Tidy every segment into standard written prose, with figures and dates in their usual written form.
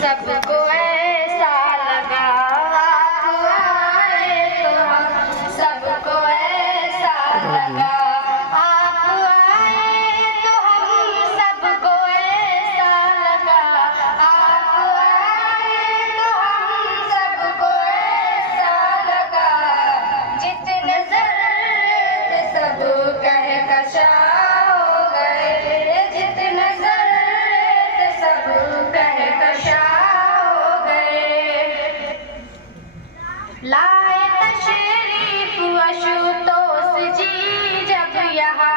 सबको ऐसा लगा आप आए तो हम सबको ऐसा लगा आप आए तो हम सबको ऐसा लगा आप आए तो हम सबको ऐसा लगा जितने ज़र्द सब कहकशा हो गए जितने ज़र्द सब कहकशा हो गए लाए तशरीफ आशुतोष जी जब यहाँ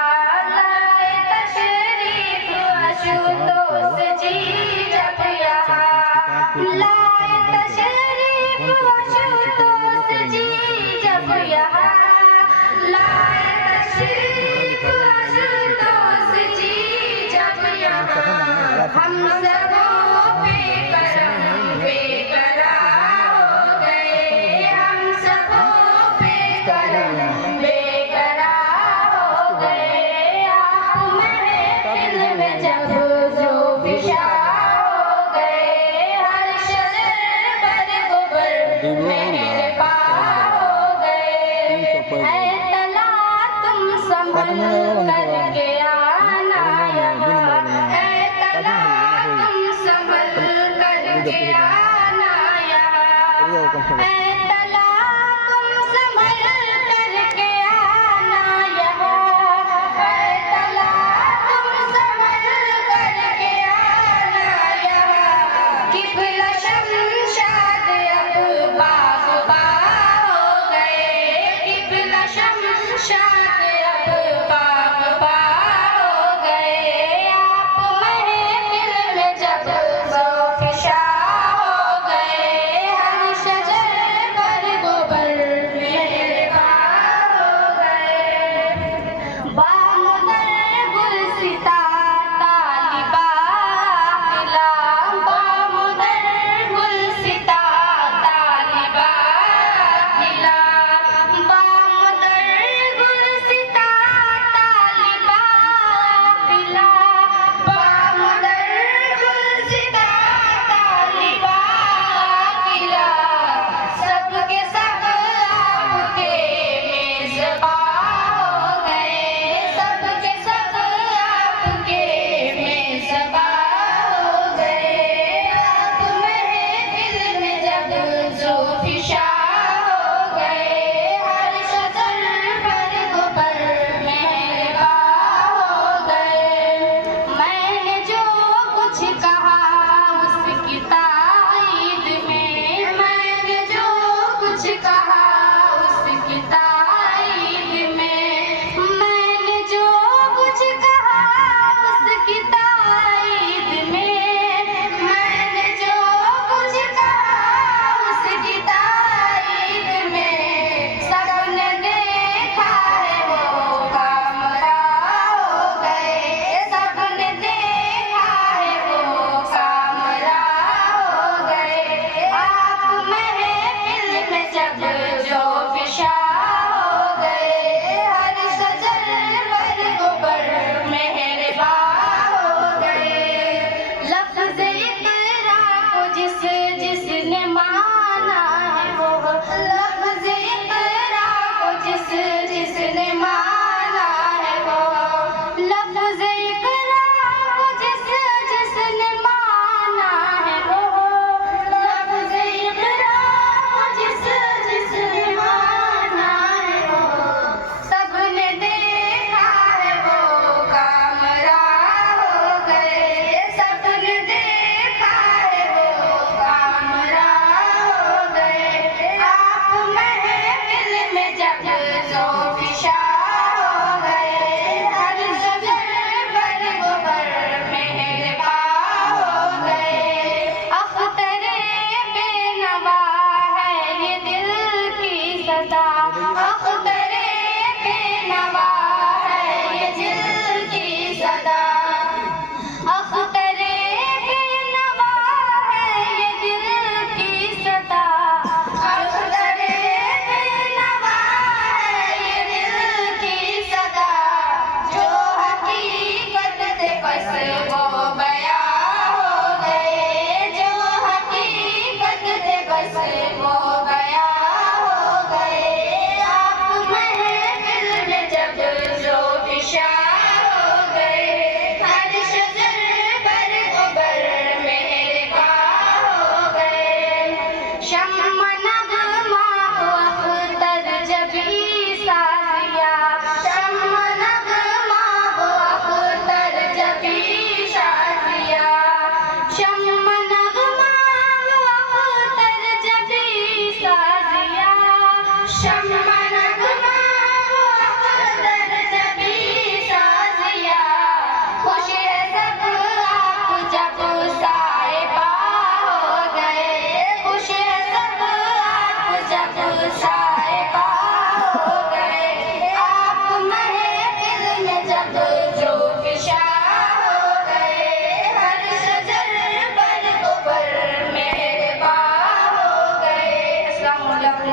लाए तशरीफ आशुतोष जी जब यहाँ लाए तशरीफ आशुतोष जी जब यहाँ लाए तशरीफ आशुतोष जी जब यहाँ हम सबों पे करम बेकरार हो गए हम सबों पे करम बेकरार हो गए आप महफिल में जब ज़ोफ़िशा हो गए हर शजर पर गुबर मेहरबा हो गए ऐ तला तुम संभल करके आना यहाँ ऐ तला तुम संभल करके आना यहाँ ऐ तला तुम संभल करके आना यहाँ ऐ तला तुम संभल करके आना यहाँ किबला शमशाद अब बाग़बा हो गए किबला शमशाद अब बाग़बा हो गए आप महफिल में जब ज़ोफ़िशा हो गए हर शजर शम्मा नगमा वो अख्तर जबी साजिया, शम्मा नगमा वो अख्तर जबी साजिया, खुश है सब आप जब साहिबा हो गए, खुश है सब आप जब साहिबा हो गए, आप महफिल में जब जोफिशा हो गए, हर शजर पर मेहरबा हो गए। अस्सलाम वालेकुम।